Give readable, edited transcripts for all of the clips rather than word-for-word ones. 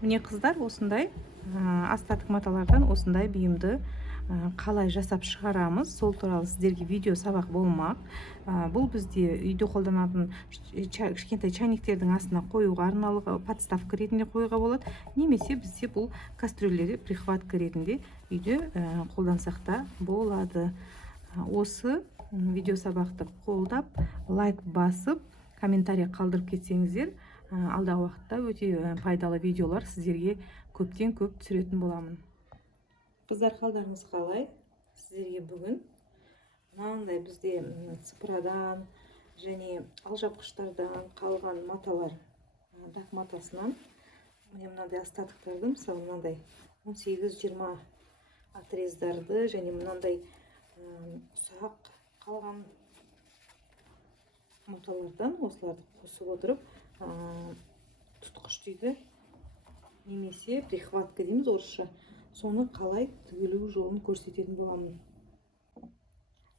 Міне қыздар, осындай астатық маталардан осындай бұйымды қалай жасап шығарамыз, сол туралы сіздерге видео сабақ болмақ. Бұл бізде үйде қолданатын кішкентай чайниктердің астына қоюға арналған подставка ретінде қоюға болады, немесе бізде бұл кастрюльдерде прихватка ретінде үйде қолдансақ та болады. Осы видео сабақты қолдап, лайк басып, комментарий қалдырып кетсеңіздер, алдағы уақытта өте пайдалы видеолар сіздерге көптен көп түсіретін боламын. Қыздар, қалдарыңыз қалай? Сіздерге бүгін мынандай бізде сыпырадан және алжапқыштардан қалған маталар, дақ матасынан мынандай остатықтарды, мысалы мынандай 18-20 отрездарды және мынандай ұсақ қалған маталардан осыларды қосып отырып, тұтқыш дейді, немесе прихватка дейміз орысша, соны қалай тігілу жолын көрсететін боламын.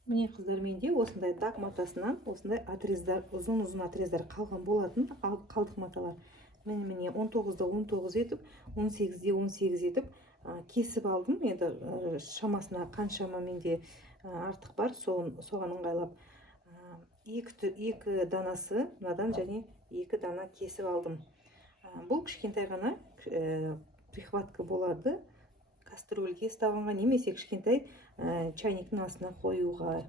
Міне қыздар, менде осындай дақ матасынан осындай отрездар, ұзын отрездар қалған болатын, қалдық маталар. Міне 19-да 19 етіп, 18-де 18 етіп кесіп алдым. Енді шамасына қаншама менде артық бар, соған ыңғайлап екі данасы мынадан және екі дана кесіп алдым. Бұл кішкентай ғана прихватка болады, кастрюльге ұстағанға, немесе кішкентай чайниктің астына қоюға.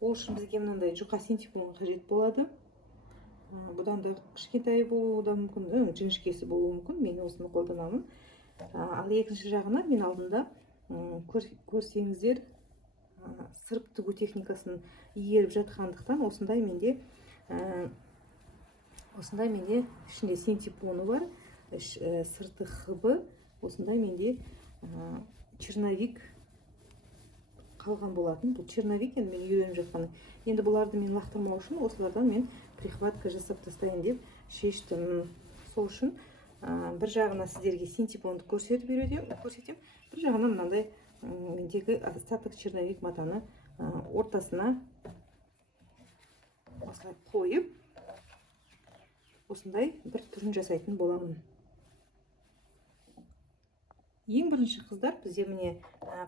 Ол үшін бізге мынандай жұқа синтепон қажет болады. Бұдан да кішкентай болуы да мүмкін, жіңішкесі болуы мүмкін, мен осыны қолданамын. Ал екінші жағына мен алдында көрсеңіздер, сырып тігу техникасын игеріп жатқандықтан осындай менде ішінде синтепоны бар, сырты хыбы, осындай менде черновик қалған болатын. Бұл черновик, енді мен үйреніп жатқаны. Енді бұларды мен лақтырмау үшін осылардан мен прихватка жасап тастайын деп шештім. Сол үшін бір жағына сіздерге синтепонды көрсетем, бір жағына мынандай мендегі остаток черновик матаны ортасына осылай қойып, осындай бір түрін жасайтын боламын. Ең бірінші қыздар, бізде міне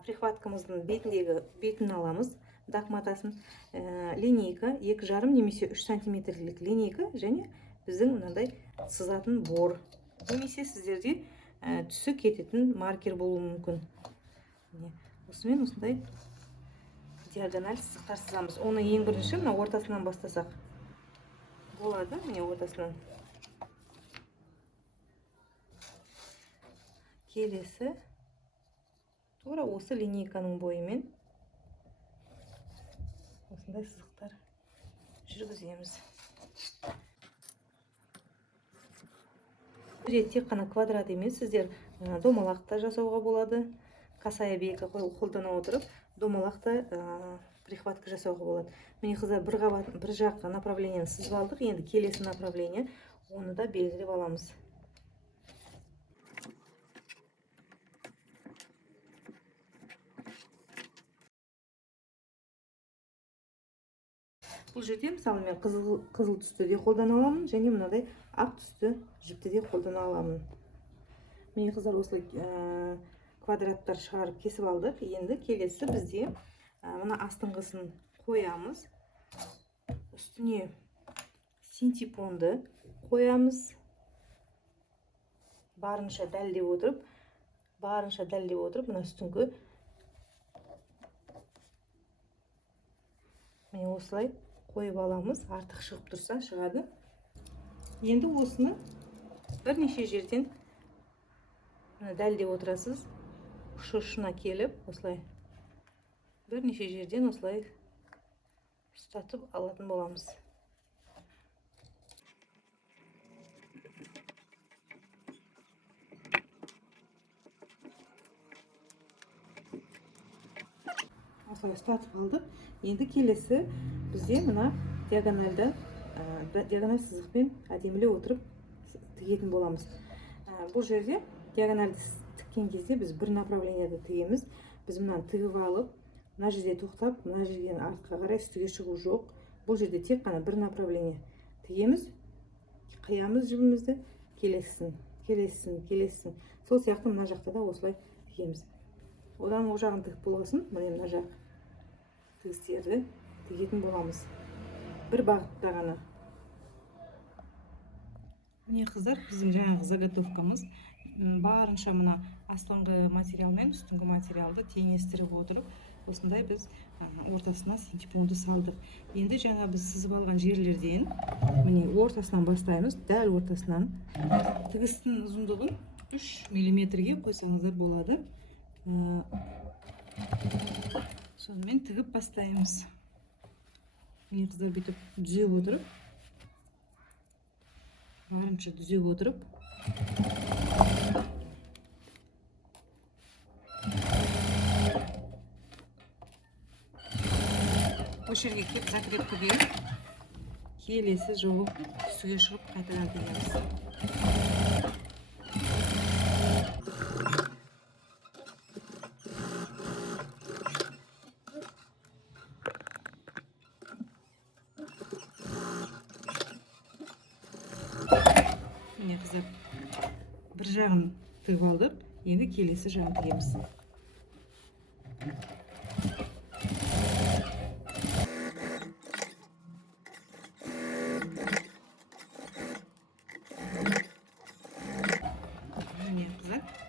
прихваткамыздың бетін аламыз, дақ матасын, линейка, 2,5 немесе 3 сантиметрлік линейка, және біздің мынандай сызатын бор, немесе сіздерде түсі кететін маркер болуы мүмкін. Осымен осындай диагональ сызықтар сызамыз. Оны ең бірінші мына ортасынан бастасақ болады. Міне ортасынан. Келесі тура осы линейканың бойымен осындай сызықтар жүргіземіз. Тек қана квадрат емес, сіздер домалақта жасауға болады. Касая бейкі қолдана отырып, домалақта прихватка жасауға болады. Міне қыздар, бір жақ направлениені сызып алдық, енді келесі направление, оны да белгілеп аламыз. Бұл жерде мысалы мен қызыл түсті де қолдана аламын, және мынадай ақ түсті жіпті де қолдана аламын. Міне қыздар, осылай квадраттар шығарып кесіп алдық. Енді келесі бізде мына астыңғысын қоямыз, үстіне синтепонды қоямыз, барынша дәлдеп отырып, мына үстіңгі міне осылай қойып аламыз. Артық шығып тұрса шығады. Енді осыны бірнеше жерден дәлдеп отырасыз. Ұшына келіп, осылай бірнеше жерден осылай ұстатып алатын боламыз. Осылай ұстатып алдық. Енді келесі бізде мына диагональ сызықпен әдемілеп отырып тігетін боламыз. Бұл жерде диагональді тіккен кезде біз бір направленияда тігеміз. Біз мынаны тігіп алып, мына жерде тоқтап, мына жерден артқа қарай үстіге шығу жоқ. Бұл жерде тек қана бір направление тігеміз, қиямыз жібімізді, келесісін келесін. Сол сияқты мына жақта да осылай тігеміз. Одан о жағын тігіп болғасын, міне мына жақ тігістерді тігетін боламыз. Бір бағытта ғана. Міне қыздар, біздің жаңағы заготовкамыз барынша мына астыңғы материалмен үстіңгі материалды теңестіріп отырып, осындай біз ортасына синтепонды салдық. Енді жаңа біз сызып алған жерлерден міне ортасынан бастаймыз. Дәл ортасынан тігістің ұзындығын 3 мм-ге қойсаңыздар болады. Сонымен тігіп бастаймыз. Міне қыздар, бүйтіп түзеп отырып, барынша түзеп отырып, осы жерге келіп закрепкаға келесі жолы түсіге шығып қайтадан тігеміз. Міне қыздар, бір жағын тігіп алдық, енді келесі жағын тігеміз.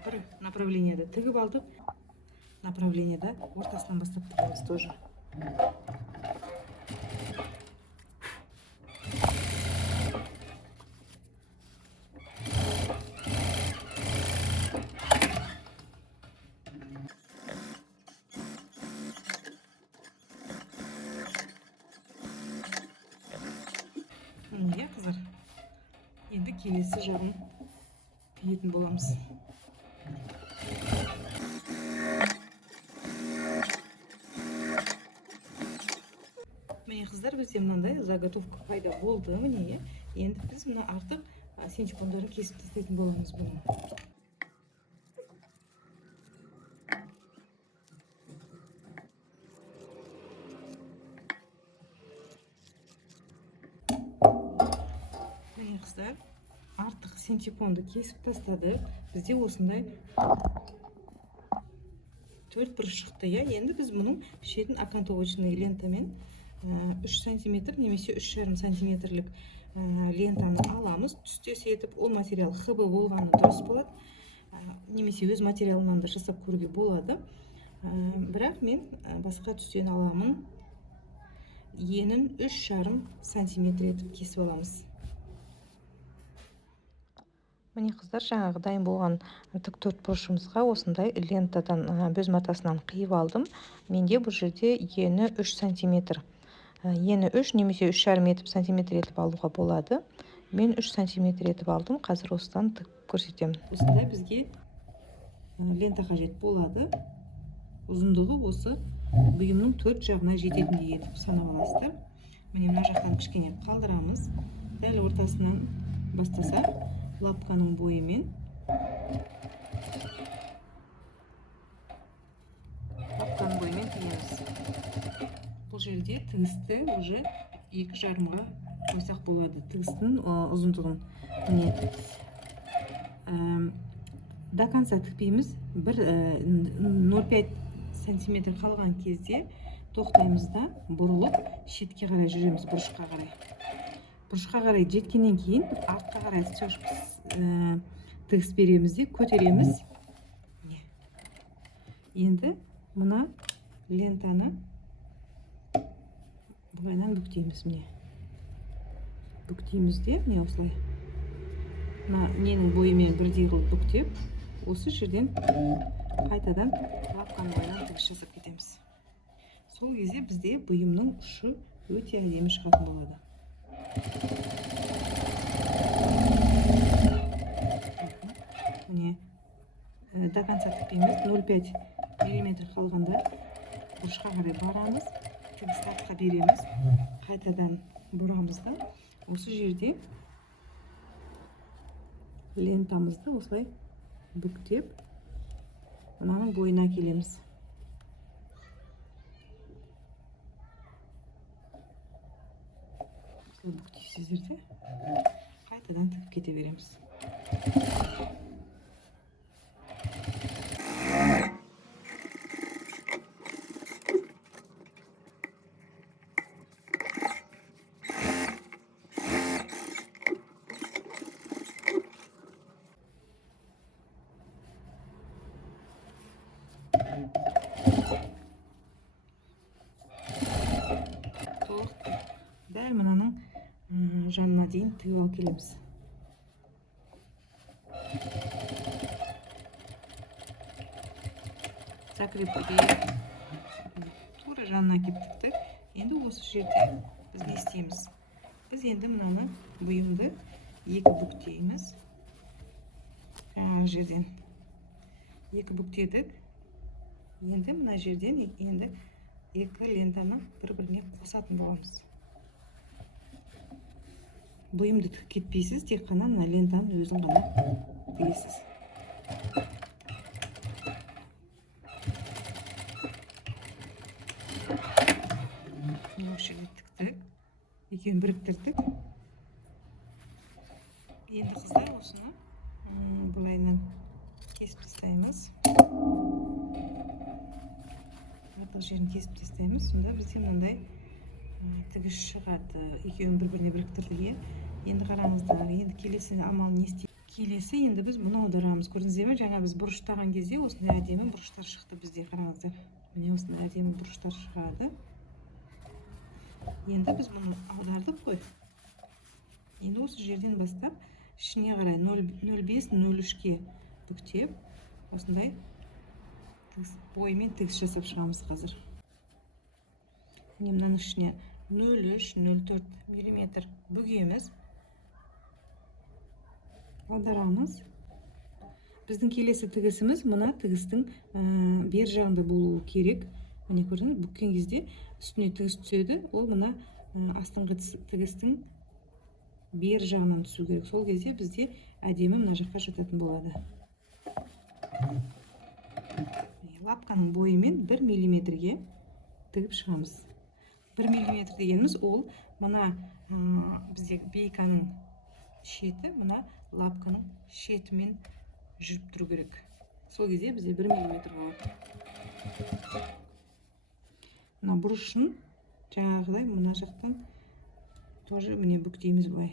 Бір направлениеде тігіп алдық, направлениеде ортасынан бастап тігеміз тоже. Міне қыздар, енді келесі жағын тігетін боламыз. Міне қыздар, бізде мынандай заготовка пайда болды. Міне, енді біз мына артық синтепондарын кесіп тастайтын боламыз бұны. Міне қыздар, артық синтепонды кесіп тастады. Бізде осындай 4 бұрыш шықты. Енді біз мұның шетін окантовочный лентамен 3 см немесе 3,5 см лентаны аламыз. Түстес етіп, ол материал хыбы болғаны дұрыс болады. Немесе өз материалынан да жасап көруге болады. Бірақ мен басқа түстен аламын. Енін 3,5 см етіп кесіп аламыз. Міне қыздар, жаңағы дайын болған тік төртбұрышымызға осындай лентадан бөз матасынан қиып алдым. Менде бұл жерде ені 3 см. Ені 3 немесе 3,5 см етіп алуға болады. Мен 3 см етіп алдым. Қазір осыдан тік көрсетемін. Осындай бізге лента қажет болады. Ұзындығы осы бұйымның 4 жағына жететіндей етіп санап аласыздар. Міне мына жақтан кішкене қалдырамыз. Дәл ортасынан бастасақ, лапканың бойымен тігеміз. Бұл жерде тігісті уже 2,5-ға қойсақ болады. Тігістің ұзындығын. До конца тікпейміз. 0,5 см қалған кезде тоқтаймыз да, бұрылып шетке қарай жүреміз, бұрышқа қарай. Бұрышқа қарай жеткеннен кейін артқа қарай тігіс береміз де көтереміз. Енді мына лентаны бұлайдан бүктейміз. Міне бүктейміз де, міне осылай. Ненің бойымен бірдей қылып бүктеп, осы жерден қайтадан лапканы байлап тігіс жасап кетеміз. Сол кезде бізде бұйымның ұшы өте әдемі шығатын болады. Міне до конца тікпейміз. 0,5 мм қалғанда бұрышқа қарай барамыз, тігісті артқа береміз, қайтадан бұрамыз да осы жерде лентамызды осылай бүктеп мынаның бойына келеміз. Осылай бүктейсіздер де қайтадан тігіп кете береміз. Дәл мынаның жанына дейін тігіп алып келеміз. Закрепкеге тура жанына келіп тіктік. Енді осы жерде біз не істейміз? Біз енді мынаны бұйымды екі бүктейміз. Жерден екі бүктедік. Енді мына жерден енді екі лентаны бір-біріне қосатын боламыз. Бұйымды тік кетпейсіз, тек қана мына лентаны өзін ғана тігесіз. Осы жерге тіктік, екеуін біріктірдік. Енді қыздар осыны былайынан кесіп тастаймыз. Артық жерін кесіп тастаймыз. Сонда бізде мынандай тігіс шығады. Екеуін бір-біріне біріктірдік. Енді қараңыздар, енді келесі амал не істейміз? Келесі енді біз мұны аударамыз. Көрдіңіздер ме? Жаңа біз бұрыштаған кезде осындай әдемі бұрыштар шықты бізде. Қараңыздар. Міне осындай әдемі бұрыштар шығады. Енді біз мұны аудардық қой. Енді осы жерден бастап ішіне қарай 0,5-0,3-ке бүктеп, осындай бойымен тігіс жасап шығамыз қазір. Мынаның ішіне 0,3-0,4 мм бүгеміз. Аударамыз. Біздің келесі тігісіміз мына тігістің бер жағында болуы керек. Міне көрдіңіз, бүккен кезде үстіне тігіс түседі. Ол мына астыңғы тігістің бер жағынан түсу керек. Сол кезде бізде әдемі мына жаққа жататын болады. Лапканың бойымен 1 мм-ге тігіп шығамыз. 1 мм дегеніміз ол мына бізде бейканың шеті мына лапканың шетімен жүріп тұру керек. Сол кезде бізде 1 мм болады. Мына бұрышын жаңағыдай мына жақтан тоже міне бүктейміз былай.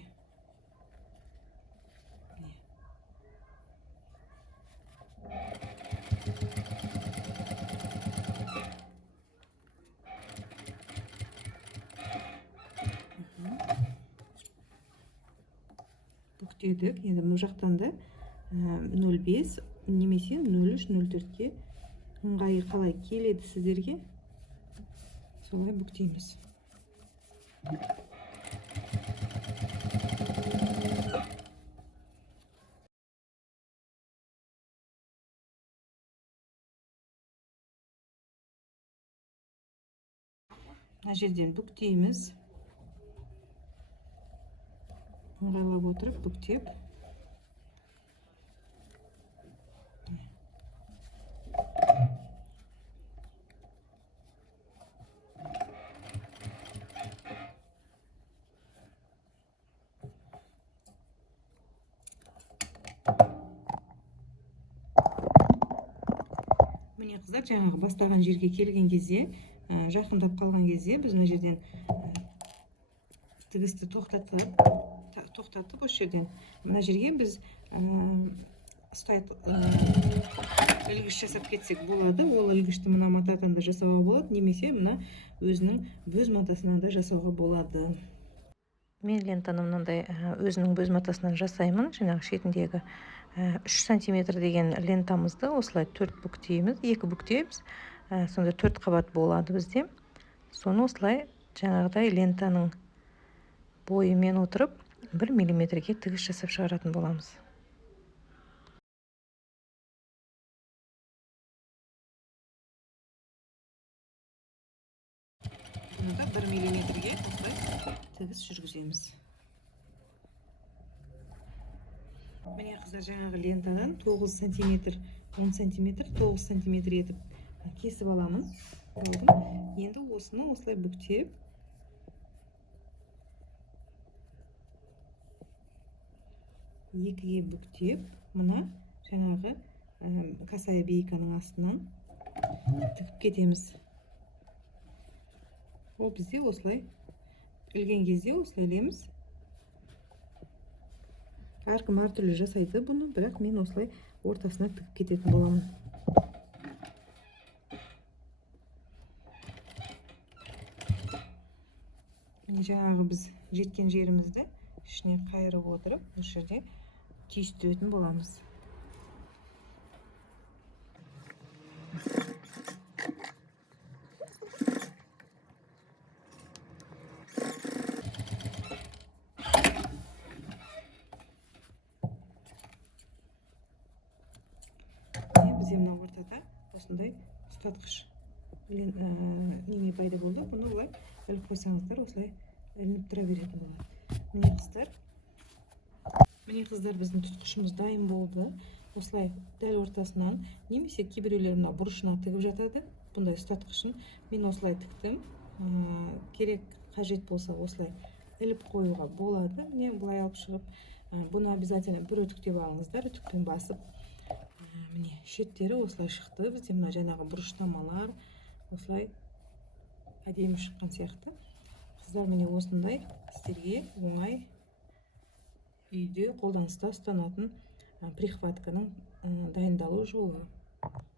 Бүктедік. Енді бұл жақтан да 0,5 немесе 0,3-0,4-ке ыңғайы қалай келеді сіздерге, солай бүктейміз. Мына жерден бүктейміз. Ыңғайлап отырып бүктеп. Міне қыздар, жаңағы бастаған жерге келген кезде, жақындап қалған кезде біз мына жерден тігісті тоқтатып осы жерден мына жерге біз ілгіш жасап кетсек болады. Ол ілгішті мына матадан да жасауға болады, немесе мына өзінің бөз матасынан да жасауға болады. Мен лентаны мынандай өзінің бөз матасынан жасаймын. Жаңағы шетіндегі 3 см деген лентамызды осылай 4 бүктейміз, 2 бүктейміз. Сонда 4 қабат болады бізде. Соны осылай жаңағыдай лентаның бойымен отырып 1 мм-ге тігіс жасап шығаратын боламыз. Бұны да 1 мм-ге тігіс жүргіземіз. Міне қыздар, жаңағы лентадан 9 см, 10 см, 9 см етіп кесіп аламын. Енді осыны осылай бүктеп, екіге бүктеп, мына жаңағы касая бейканың астынан тігіп кетеміз. Ол бізде осылай ілген кезде осылай ілеміз. Әркім әртүрлі жасайды бұны, бірақ мен осылай ортасына тігіп кететін боламын. Жаңағы біз жеткен жерімізді ішіне қайырып отырып, осы жерде түйістіретін боламыз. Бізде мына ортада осындай ұстатқыш неме пайда болды. Бұны олай іліп қойсаңыздар, осылай ілініп тұра беретін болады. Міне қыздар, біздің тұтқышымыз дайын болды. Осылай дәл ортасынан, немесе кейбіреулер мына бұрышына тігіп жатады бұндай ұстатқышын. Мен осылай тіктім. Керек қажет болса осылай іліп қоюға болады. Міне бұлай алып шығып, бұны обязательно бір үтіктеп алыңыздар, үтікпен басып. Міне шеттері осылай шықты. Бізде мына жаңағы бұрыштамалар осылай әдемі шыққан сияқты. Қыздар, міне осындай сіздерге оңай үйде қолданыста ұстанатын прихватканың дайындалу жолы.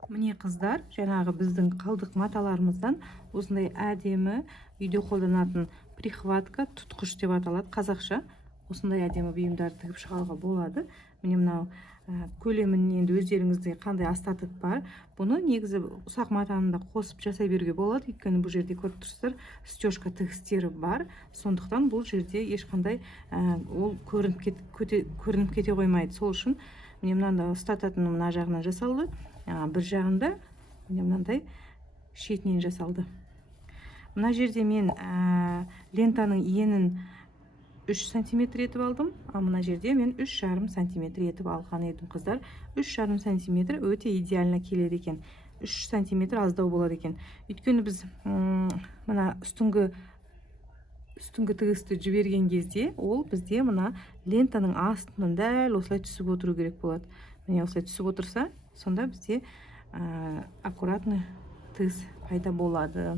Міне қыздар, жаңағы біздің қалдық маталарымыздан осындай әдемі үйде қолданатын прихватка, тұтқыш деп аталады қазақша. Осындай әдемі бұйымдарды тігіп шығаруға болады. Міне мынау көлемін енді өздеріңізде қандай астатық бар. Бұны негізі ұсақ матаны да қосып жасай беруге болады. Өйткені бұл жерде көріп тұрсыздар, стежка тігістері бар. Сондықтан бұл жерде ешқандай ол көрініп кете қоймайды. Сол үшін міне мынандай ұстататын мына жағынан жасалды. Бір жағында міне мынандай шетінен жасалды. Мына жерде мен лентаның енін 3 сантиметр етіп алдым, мына жерде мен 3,5 сантиметр етіп алған едім қыздар. 3,5 сантиметр өте идеально келеді екен. 3 сантиметр аздау болады екен. Өйткені біз мына үстіңгі тігісті жіберген кезде ол бізде мына лентаның астынан дәл осылай түсіп отыру керек болады. Міне осылай түсіп отырса, сонда бізде аккуратный тігіс пайда болады.